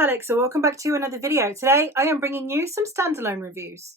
Alex, so welcome back to another video. Today I am bringing you some standalone reviews.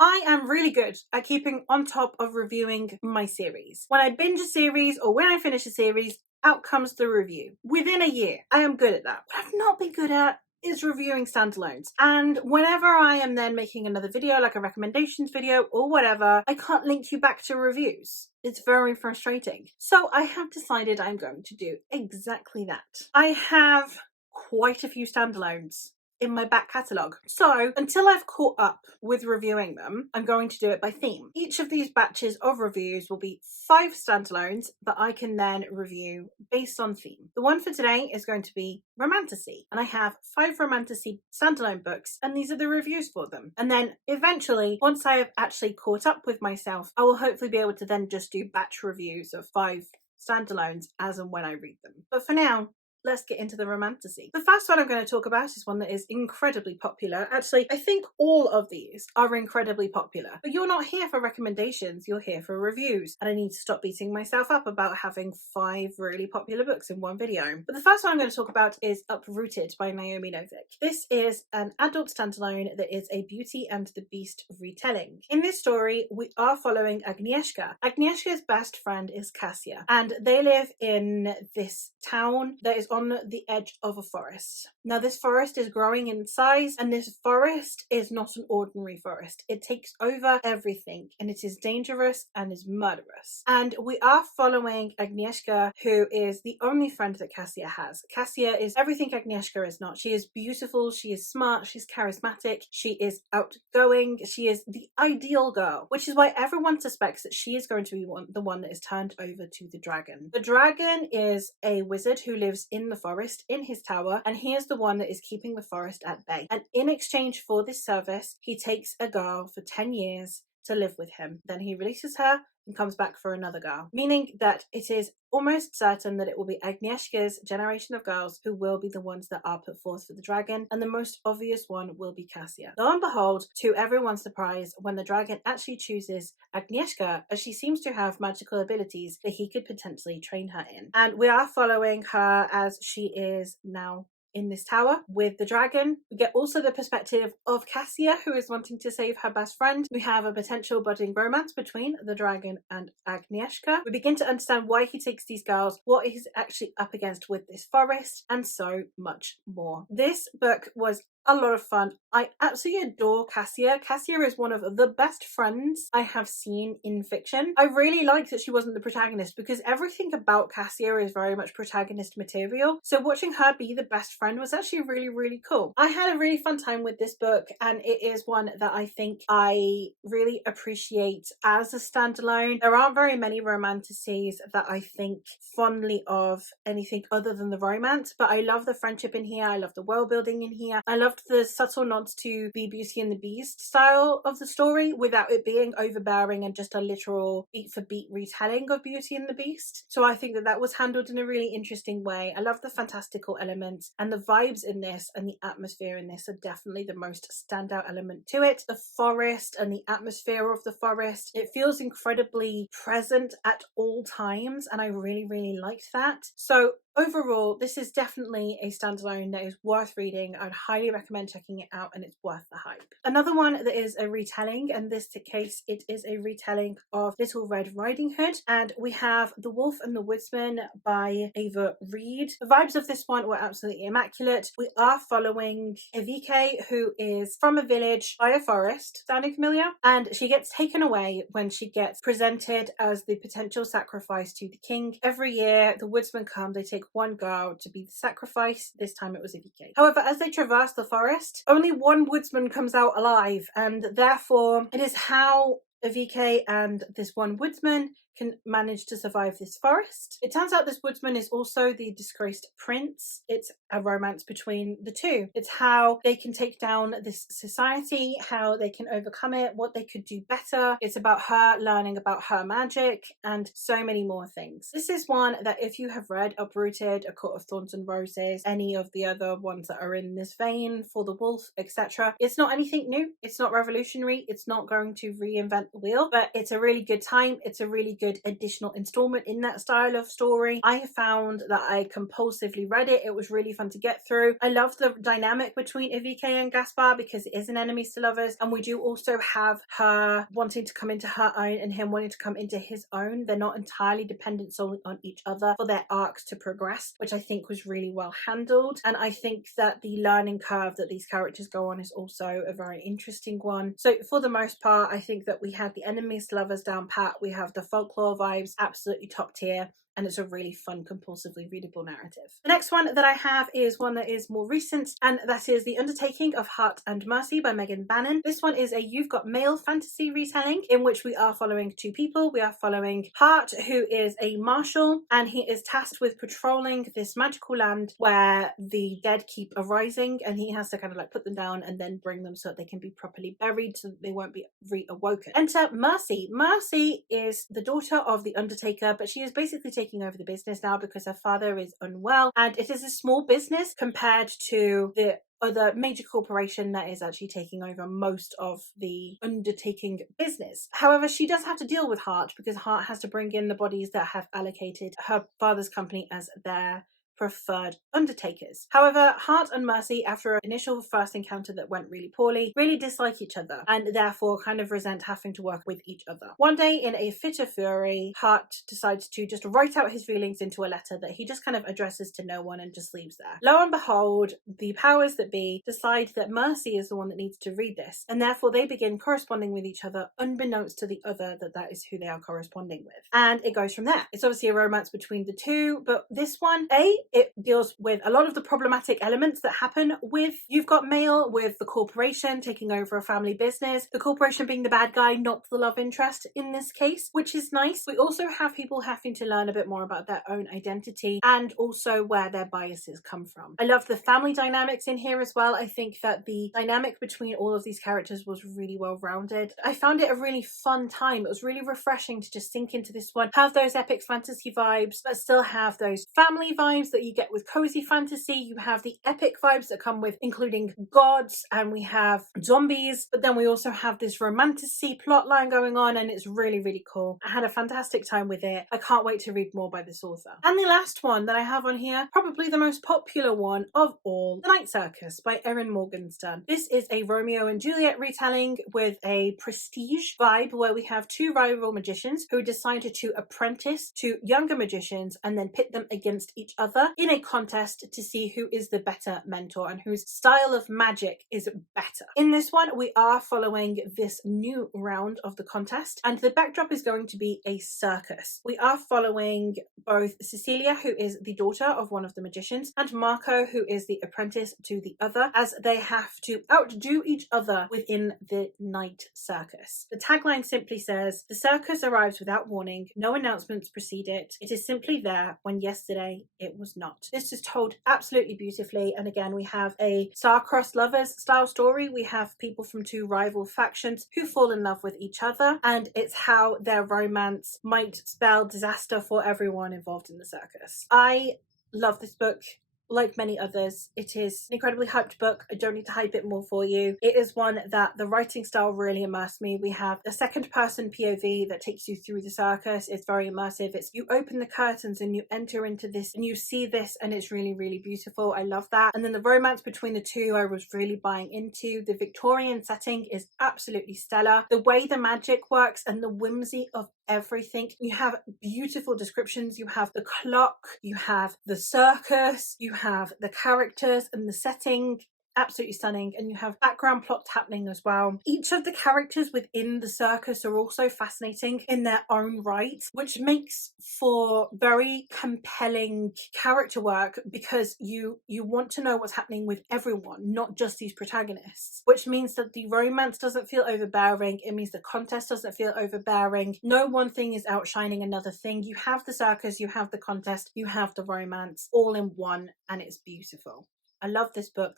I am really good at keeping on top of reviewing my series. When I binge a series or when I finish a series, out comes the review. Within a year, I am good at that. What I've not been good at is reviewing standalones. And whenever I am then making another video, like a recommendations video or whatever, I can't link you back to reviews. It's very frustrating. So I have decided I'm going to do exactly that. I have quite a few standalones in my back catalogue. So until I've caught up with reviewing them, I'm going to do it by theme. Each of these batches of reviews will be 5 standalones that I can then review based on theme. The one for today is going to be Romantasy, and I have 5 Romantasy standalone books, and these are the reviews for them. And then eventually, once I have actually caught up with myself, I will hopefully be able to then just do batch reviews of 5 standalones as and when I read them. But for now, let's get into the Romantasy. The first one I'm going to talk about is one that is incredibly popular. Actually, I think all of these are incredibly popular. But you're not here for recommendations, you're here for reviews. And I need to stop beating myself up about having 5 really popular books in one video. But the first one I'm going to talk about is Uprooted by Naomi Novik. This is an adult standalone that is a Beauty and the Beast retelling. In this story, we are following Agnieszka. Agnieszka's best friend is Kasia, and they live in this town that is on the edge of a forest. Now this forest is growing in size, and this forest is not an ordinary forest. It takes over everything, and it is dangerous and is murderous. And we are following Agnieszka, who is the only friend that Kasia has. Kasia is everything Agnieszka is not. She is beautiful, she is smart, she's charismatic, she is outgoing, she is the ideal girl, which is why everyone suspects that she is going to be the one that is turned over to the dragon. The dragon is a wizard who lives in the forest in his tower, and he is the one that is keeping the forest at bay. And in exchange for this service, he takes a girl for 10 years to live with him. Then he releases her and comes back for another girl, meaning that it is almost certain that it will be Agnieszka's generation of girls who will be the ones that are put forth for the dragon, and the most obvious one will be Kasia. Lo and behold, to everyone's surprise, when the dragon actually chooses Agnieszka, as she seems to have magical abilities that he could potentially train her in. And we are following her as she is now in this tower with the dragon. We get also the perspective of Kasia, who is wanting to save her best friend. We have a potential budding romance between the dragon and Agnieszka. We begin to understand why he takes these girls, what he's actually up against with this forest, and so much more. This book was a lot of fun. I absolutely adore Kasia. Kasia is one of the best friends I have seen in fiction. I really liked that she wasn't the protagonist, because everything about Kasia is very much protagonist material. So watching her be the best friend was actually really, really cool. I had a really fun time with this book, and it is one that I think I really appreciate as a standalone. There aren't very many romantasies that I think fondly of anything other than the romance, but I love the friendship in here. I love the world building in here. I love the subtle nods to the Beauty and the Beast style of the story without it being overbearing and just a literal beat for beat retelling of Beauty and the Beast. So I think that that was handled in a really interesting way. I love the fantastical elements, and the vibes in this and the atmosphere in this are definitely the most standout element to it. The forest and the atmosphere of the forest, it feels incredibly present at all times, and I really, really liked that. So overall, this is definitely a standalone that is worth reading. I would highly recommend checking it out, and it's worth the hype. Another one that is a retelling, and this case it is a retelling of Little Red Riding Hood, and we have The Wolf and the Woodsman by Ava Reed. The vibes of this one were absolutely immaculate. We are following Evike, who is from a village by a forest. Sounding familiar? And she gets taken away when she gets presented as the potential sacrifice to the king. Every year the woodsmen come, they take one girl to be the sacrifice. This time it was Evike. However, as they traverse the forest, only one woodsman comes out alive, and therefore it is how Evike and this one woodsman can manage to survive this forest. It turns out this woodsman is also the disgraced prince. It's a romance between the two. It's how they can take down this society, how they can overcome it, what they could do better. It's about her learning about her magic, and so many more things. This is one that if you have read Uprooted, A Court of Thorns and Roses, any of the other ones that are in this vein, For the Wolf, etc., it's not anything new. It's not revolutionary. It's not going to reinvent the wheel, but it's a really good time. It's a really good additional installment in that style of story. I found that I compulsively read it. It was really fun to get through. I love the dynamic between Ivike and Gaspar because it is an enemies to lovers, and we do also have her wanting to come into her own and him wanting to come into his own. They're not entirely dependent solely on each other for their arcs to progress, which I think was really well handled. And I think that the learning curve that these characters go on is also a very interesting one. So for the most part, I think that we have the enemies to lovers down pat. We have the folklore vibes absolutely top tier, and it's a really fun, compulsively readable narrative. The next one that I have is one that is more recent, and that is The Undertaking of Hart and Mercy by Megan Bannon. This one is a You've Got Mail fantasy retelling in which we are following two people. We are following Hart, who is a marshal, and he is tasked with patrolling this magical land where the dead keep arising, and he has to kind of like put them down and then bring them so that they can be properly buried so that they won't be reawoken. Enter Mercy. Mercy is the daughter of the Undertaker, but she is basically taking over the business now because her father is unwell, and it is a small business compared to the other major corporation that is actually taking over most of the Undertaking business. However, she does have to deal with Hart because Hart has to bring in the bodies that have allocated her father's company as their preferred undertakers. However, Hart and Mercy, after an initial first encounter that went really poorly, really dislike each other and therefore kind of resent having to work with each other. One day, in a fit of fury, Hart decides to just write out his feelings into a letter that he just kind of addresses to no one and just leaves there. Lo and behold, the powers that be decide that Mercy is the one that needs to read this, and therefore they begin corresponding with each other unbeknownst to the other that is who they are corresponding with. And it goes from there. It's obviously a romance between the two, but this one, it deals with a lot of the problematic elements that happen with You've Got Mail, with the corporation taking over a family business, the corporation being the bad guy, not the love interest in this case, which is nice. We also have people having to learn a bit more about their own identity and also where their biases come from. I love the family dynamics in here as well. I think that the dynamic between all of these characters was really well rounded. I found it a really fun time. It was really refreshing to just sink into this one, have those epic fantasy vibes, but still have those family vibes that you get with cozy fantasy. You have the epic vibes that come with including gods, and we have zombies, but then we also have this romantasy plot line going on, and it's really, really cool. I had a fantastic time with it. I can't wait to read more by this author. And the last one that I have on here, probably the most popular one of all, The Night Circus by Erin Morgenstern. This is a Romeo and Juliet retelling with a prestige vibe where we have two rival magicians who decided to apprentice to younger magicians and then pit them against each other in a contest to see who is the better mentor and whose style of magic is better. In this one, we are following this new round of the contest, and the backdrop is going to be a circus. We are following both Cecilia, who is the daughter of one of the magicians, and Marco, who is the apprentice to the other, as they have to outdo each other within the Night Circus. The tagline simply says, "The circus arrives without warning. No announcements precede it. It is simply there when yesterday it was not." This is told absolutely beautifully, and again we have a star-crossed lovers style story. We have people from two rival factions who fall in love with each other, and it's how their romance might spell disaster for everyone involved in the circus. I love this book. Like many others, it is an incredibly hyped book. I don't need to hype it more for you. It is one that the writing style really immersed me. We have a second person POV that takes you through the circus. It's very immersive. It's you open the curtains and you enter into this and you see this, and it's really, really beautiful. I love that. And then the romance between the two I was really buying into. The Victorian setting is absolutely stellar. The way the magic works and the whimsy of everything. You have beautiful descriptions. You have the clock, you have the circus, you have the characters and the setting. Absolutely stunning. And you have background plots happening as well. Each of the characters within the circus are also fascinating in their own right, which makes for very compelling character work because you want to know what's happening with everyone, not just these protagonists, which means that the romance doesn't feel overbearing. It means the contest doesn't feel overbearing. No one thing is outshining another thing. You have the circus, you have the contest, you have the romance all in one, and it's beautiful. I love this book.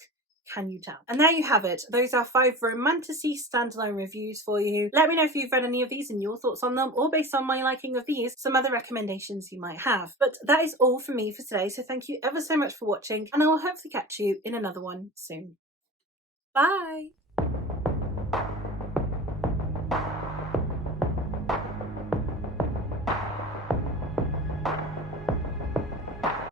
Can you tell? And there you have it. Those are 5 Romantasy standalone reviews for you. Let me know if you've read any of these and your thoughts on them, or based on my liking of these, some other recommendations you might have. But that is all from me for today, so thank you ever so much for watching, and I will hopefully catch you in another one soon. Bye!